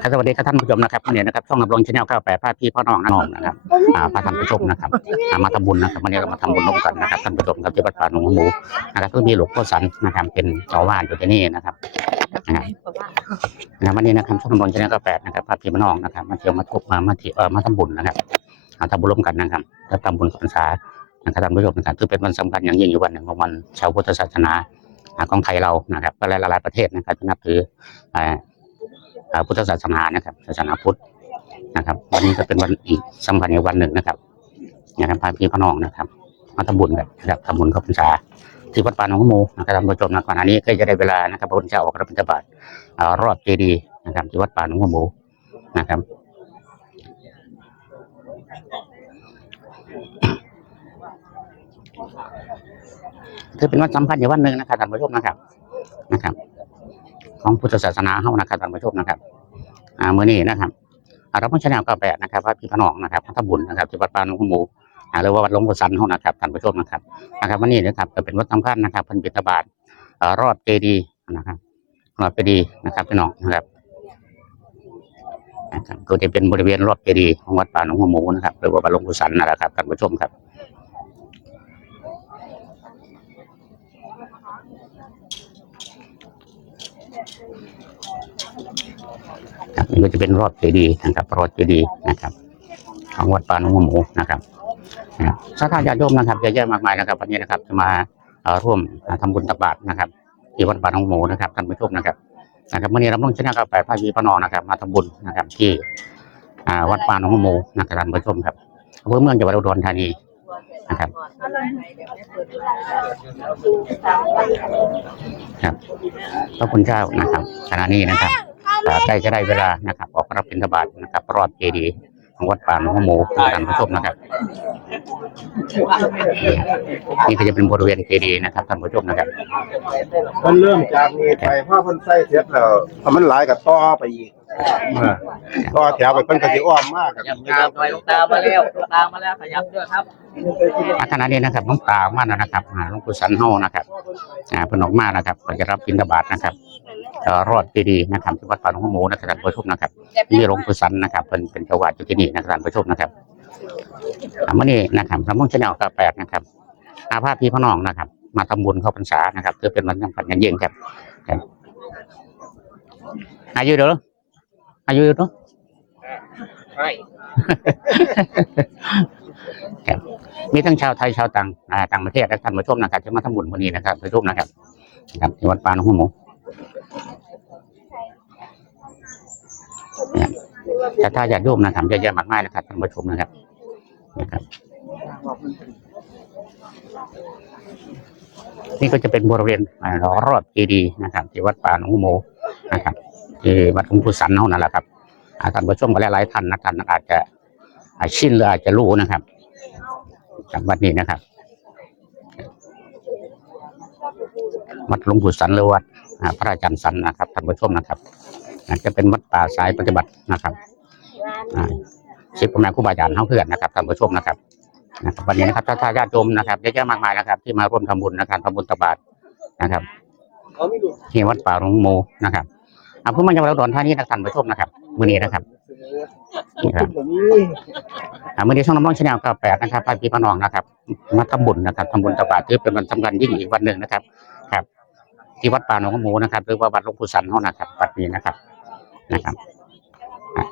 ครับสวัสดีครับท่านผู้ชมนะครับวันนี้นะครับช่องนำรงชาแนลก้าวแปดพาพี่พ่อน้องน้องนะครับอ่าพาท่านผู้ชมนะครับอ่ามาทำบุญนะครับวันนี้เรามาทำบุญร่วมกันนะครับท่านผู้ชมครับที่วัดป่าหนองหมูนะครับก็มีหลวงพ่อสันนะครับเป็นเจ้าวาสอยู่ที่นี่นะครับนะครับนะครับวันนี้นะครับช่องนำรงชาแนลก้าวแปดนะครับพาพี่พ่อน้องนะครับมาเที่ยวมาทุบมามาเที่ยวเอ่อมาทำบุญนะครับมาทำบุญร่วมกันนะครับและทำบุญกับพรรษานะครับท่านผู้ชมนะครับถือเป็นวันสำคัญอย่างยิ่งอยู่วันหนึ่งของวันชาวพุทธศาสนาของไทยเรานะครับก็หลายๆประเทศนะครับนับถืออ่าอ่า พุทธศาสนานะครับศาสนาพุทธนะครับ วันนี้ก็เป็นวันอีกสำคัญอีกวันหนึ่งนะครับนะครับพาพี่พน้องนะครับมาทำบุญแบบนะครับทำบุญเข้าพรรษาที่วัดป่าหนองโมนะครับท่านผู้ชมนะก่อนหน้านี้ก็จะได้เวลานะครับพระพุทธเจ้าออกรับบิณฑบาตอ่ารอบเจดีย์นะครับที่วัดป่าหนองโมนะครับถือเป็นวันสำคัญอีกวันหนึ่งนะครับท่านผู้ชมนะครับนะครับ ของพุทธศาสนาเฮานะครับท่านผู้ชมนะครับอ่ามื้อนี้นะครับอ่าเราเพิ่งชแนลก็แปดนะครับว่าพี่พน้องนะครับพัทบุญนะครับที่วัดป่าหนองขมูหรือว่าวัดหลวงปู่สันเฮานะครับท่านผู้ชมนะครับนะครับวันนี้นะครับก็เป็นวัดสำคัญนะครับเพิ่นบิณฑบาตรอบเจดีย์นะครับรอบเจดีย์นะครับพี่น้องนะครับก็จะเป็นบริเวณรอบเจดีย์ของวัดป่าหนองขมูนะครับหรือว่าวัดหลวงปู่สันนั่นแหละครับท่านผู้ชมครับ ครับ นี่ก็จะเป็นรอบเจดีย์นะครับรอบเจดีย์นะครับ ของวัดปานองหัวหมูนะครับสาธาญาติโยมนะครับเยอะแยะมากมายนะครับ วันนี้นะครับจะมาร่วมทำบุญตักบาตรนะครับที่วัดปานองหัวหมูนะครับท่านผู้ชมนะครับนะครับวันนี้เราต้องชนะกับแปดพระพีพระนองนะครับ มาทำบุญนะครับที่วัดปานองหัวหมูนะครับท่านผู้ชมครับอำเภอเมืองจังหวัดอุดรธานีนะครับครับพระคุณเจ้านะครับขณะนี้นะครับ ใกล้จะได้เวลานะครับ ออกรับบิณฑบาตนะครับ รอบเจดีย์ของวัดป่าหนองหัวหมูท่านผู้ชมนะครับนี่ก็จะเป็นบริเวณเจดีย์นะครับท่านผู้ชมนะครับมันเริ่มจากนี้ไปพ่อเพิ่นใส่เสร็จแล้วถ้ามันหลายก็ต่อไปอีกเออต่อแถวไปเพิ่นก็สิอ้อมมากขยับตามไปลูกตามาแล้วลูกตามาแล้วขยับด้วยครับอ่าขณะนี้นะครับหลวงตาออกมาแล้วนะครับอ่าหลวงปู่สันเฮานะครับอ่าเพิ่นออกมานะครับก็จะรับบิณฑบาตนะครับ เอ่อรอดเจดีย์นะครับที่วัดป่าหนองหัวหมูนะครับท่านผู้ชมนะครับนี่หลวงปู่สันนะครับเป็นเป็นเจ้าวาดอยู่ที่นี่นะครับท่านผู้ชมนะครับอ่ามื่อนี้นะครับพระมงคลชาแนลก็แปดนะครับ อาภาพพี่พ่อน้องนะครับ มาทำบุญเข้าพรรษานะครับเพื่อเป็นวันสำคัญอย่างยิ่งครับครับอายุเด้ออายุเด้อใช่ครับมีทั้งชาวไทยชาวต่างอ่าต่างประเทศและท่านผู้ชมนะครับที่มาทำบุญวันนี้นะครับผู้ชมนะครับนะครับที่วัดปาหนองหัวหมู นะถ้าอยากโยมนะครับเยอะแยะมากมายนะครับท่านผู้ชมนะครับนะครับ นี่ก็จะเป็นบริเวณรอบเจดีย์นะครับ ที่วัดป่าหนองหมูนะครับที่วัดหลวงปู่สันเท่านั่นแหละครับท่านผู้ชมก็หลายๆท่านนะท่านอาจจะอาชินหรืออาจจะรู้นะครับจากวัดนี้นะครับ วัดหลวงปู่สันหรือวัด พระอาจารย์สันนะครับท่านผู้ชมนะครับจะเป็นวัดป่าสายปฏิบัตินะครับอ่าสิบประมาณครูบาอาจารย์เท่าเพื่อนนะครับท่านผู้ชมนะครับวันนี้นะครับถ้าถ้าญาติโยมนะครับเยอะแยะมากมายนะครับ ที่มาร่วมทำบุญนะครับทำบุญตบาตนะครับที่วัดป่าหลวงโมนะครับอาผู้มาจากเราดอนท่านี้นะท่านผู้ชมนะครับมือนี้นะครับนี่ครับมือนี้ช่องน้ำร้อนชาแนลก็แปดนะครับพาพี่พี่น้องนะครับ มาทำบุญนะครับทำบุญตบาตถือเป็นวันสำคัญยิ่งอีกวันหนึ่งนะครับ ครับ ที่วัดป่าหนองโมนะครับ หรือว่าวัดหลวงปู่สันเฮานะครับวัดนี้นะครับนะครับอะ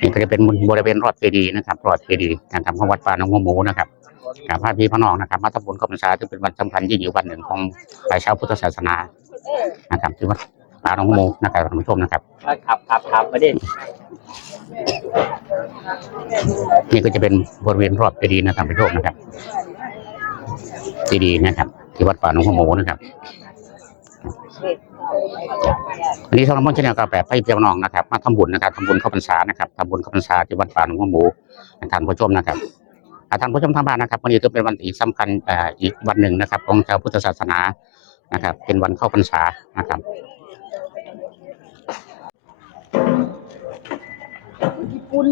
นี่ก็จะเป็นบริเวณรอบเจดีย์นะครับรอบเจดีย์การทำของวัดป่าหนองหัวหมูนะครับกับพระพี่พระน้องนะครับมาทำบุญเข้าพรรษาที่เป็นวันสำคัญยิ่งอยู่วันหนึ่งของชาวพุทธศาสนานะครับที่วัดป่าหนองหัวหมูนะครับท่านผู้ชมนะครับขับขับขับไปดินี่ก็จะเป็นบริเวณรอบเจดีย์นะครับท่านผู้ชมนะครับเจดีย์นะครับ ที่วัดป่าหนองหัวหมูนะครับวันนี้ช่องน้ำมันชาแนลกาแฟพระพี่พระน้องนะครับ มาทำบุญนะครับทำบุญเข้าพรรษานะครับทำบุญเข้าพรรษาที่วัดป่าหนองหัวหมูท่านผู้ชมนะครับท่านผู้ชมทางบ้านนะครับวันนี้ก็เป็นวันอีกสำคัญอีกวันหนึ่งนะครับ ของชาวพุทธศาสนานะครับ เป็นวันเข้าพรรษานะครับญี่ปุ่น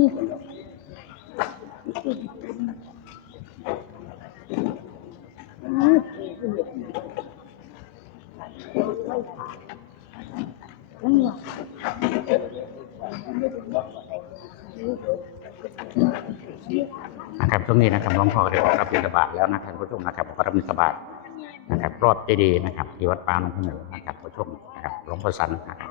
นะครับช่วงนี้นะครับหลวงพ่อก็ได้ออกรับบิณฑบาตแล้วนะครับผู้ชมนะครับออกรับบิณฑบาตนะครับ รอดเจดีย์นะครับที่วัดปางนพเหนือนะครับผู้ชมนะครับหลวงพ่อสันนะครับ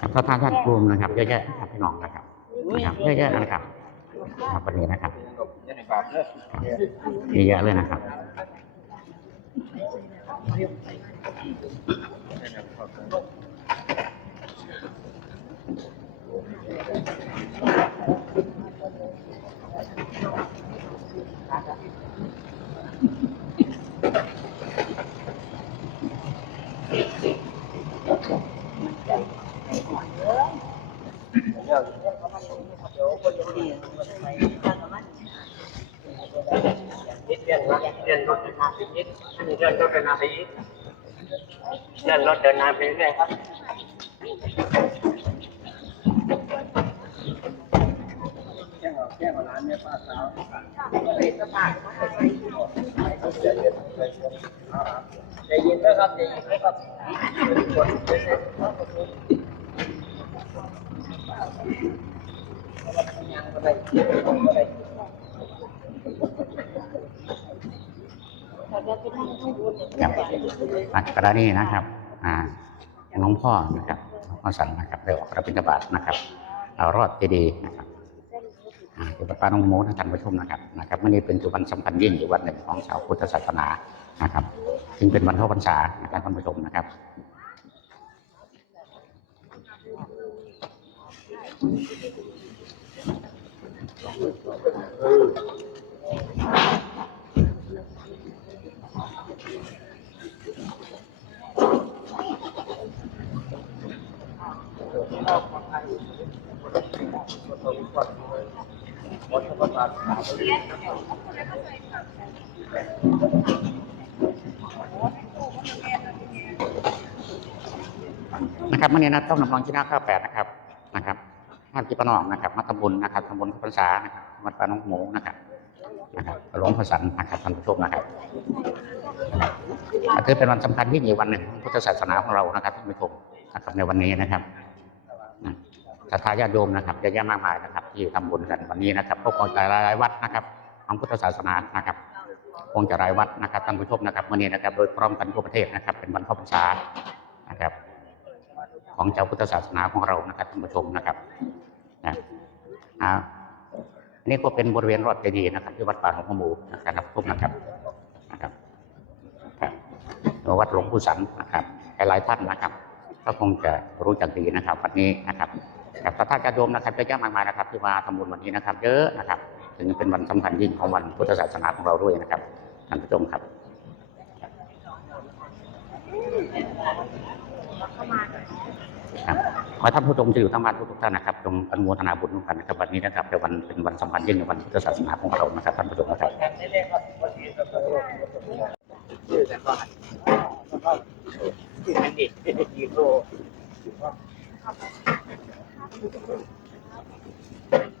ครับพระธาตุท่านกลุ่มนะครับเยอะแยะนะครับพี่น้องนะครับนะครับเยอะแยะนะครับ ครับวันนี้นะครับเยอะเลยนะครับ เดียวนะเดินรถเดินทางไปนิดอันนี้เดินรถเดินทางไปนิดเดินรถเดินทางไปเรื่อยครับใจเย็นนะครับใจเย็นนะครับครับก คระดาษนี้นะครับ อ่าหลวงพ่อนะครับหลวงพ่อสันนะครับได้ออกรับบิณฑบาตนะครับเอารอดเจดีนะครับอ่าที่วัดป่าหนองโมท่านผู้ชมนะครับนะครับวันนี้เป็นจุบันสำคัญยิ่งอีกวันหนึ่งของชาวพุทธศาสนานะครับซึ่งเป็นวันเข้าพรรษานะครับท่านผู้ชมนะครับ นะครับวันนี้นะต้องนำรองชนะข้าวแปดนะครับนะครับท่านที่ปนองนะครับมาทำบุญนะครับทำบุญเข้าพรรษานะครับวัดป่าหน้องโมนะครับนะครับหลวงพ่อสันนะครับท่านผู้ชมนะครับอ่าถือเป็นวันสำคัญยิ่งอีกวันหนึ่งของพุทธศาสนาของเรานะครับท่านผู้ชมนะครับในวันนี้นะครับ ศรัทธาญาติโยมนะครับเยอะแยะมากมายนะครับ ที่ทำบุญกันวันนี้นะครับก็คงจะหลายๆวัดนะครับของพุทธศาสนานะครับ คงจะหลายวัดนะครับท่านผู้ชมนะครับวันนี้นะครับโดยพร้อมกันทั่วประเทศนะครับ เป็นวันเข้าพรรษานะครับ ของเจ้าพุทธศาสนาของเรานะครับท่านผู้ชมนะครับนะอ่าอันนี้ก็เป็นบริเวณรอดเจดีย์นะครับที่วัดป่าหลวงพ่อหมูนะครับทุกนะครับนะครับวัดหลวงปู่สันนะครับหลายๆท่านนะครับ ก็คงจะรู้จักดีนะครับวันนี้นะครับ ระธาตุกระโดมนะครับเยอะแยะมากมายนะครับที่มาทำบุญวันนี้นะครับ เยอะนะครับถึงเป็นวันสำคัญยิ่งของวันพุทธศาสนาของเราด้วยนะครับท่านผู้ชมครับครับขอให้ท่านผู้ชมที่อยู่ทั้งบ้านทุกท่านนะครับจงอนุโมทนาบุญร่วมกันนะครับวันนี้นะครับเป็นวันเป็นวันสำคัญยิ่งในวันพุทธศาสนาของเรานะครับท่านผู้ชมนะครับชื่อแต่ก่อนชื่อนี่ดีโก้ Thank you.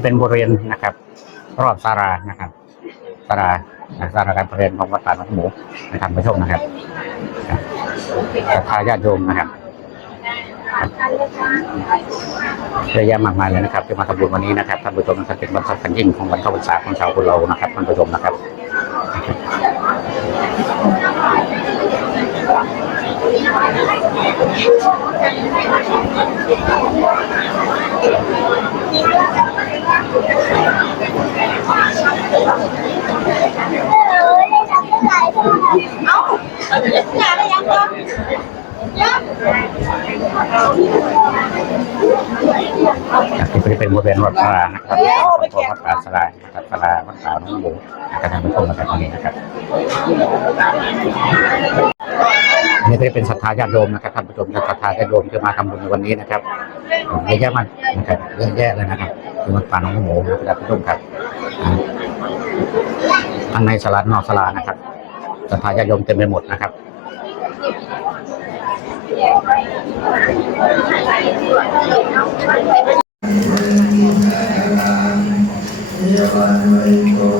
จะเป็นบริเวณนะครับ รอบศาลานะครับศาลาศาลาการประเรียนของวัดป่าหนองหมูนะครับผู้ชมนะครับศรัทธาญาติโยมนะครับเยอะแยะมากมายเลยนะครับที่มาทำบุญวันนี้นะครับท่านผู้ชมนะครับเป็นวันสำคัญยิ่งของวันเข้าพรรษาของชาวพุทธเรานะครับท่านผู้ชมนะครับเจากที่เป็นบริเวณวัดสลานะครับของวัดป่าสลายนะครับสลาวัดป่าหน้องหมูนะครับท่านผู้ชมนะครับตรงนี้นะครับอันนี้ก็จะเป็นศรัทธาญาติโยมนะครับท่านผู้ชมศรัทธาญาติโยมที่มาทำบุญในวันนี้นะครับเยอะแยะมากนะครับเยอะแยะเลยนะครับ คือมันปลาหน้องหมูนะครับท่านผู้มครับทั้งในสลัดนอกสลานะครับสภาญาติโยมเต็มไปหมดนะครับเยวันวิโก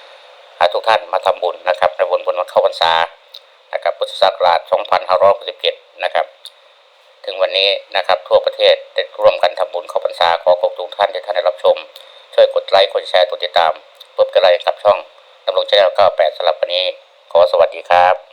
พาทุกท่านมาทำบุญนะครับในบุญบนวันเข้าพรรษานะครับพุทธศักราช 2567 นะครับ ถึงวันนี้นะครับทั่วประเทศได้ร่วมกันทำบุญเข้าพรรษาขอขอบคุณทุกท่านที่ท่านได้รับชม ช่วยกดไลค์กดแชร์กดติดตามเพื่อเป็นกระไรกับช่องนำลงชแนล98สำหรับวันนี้ ขอสวัสดีครับ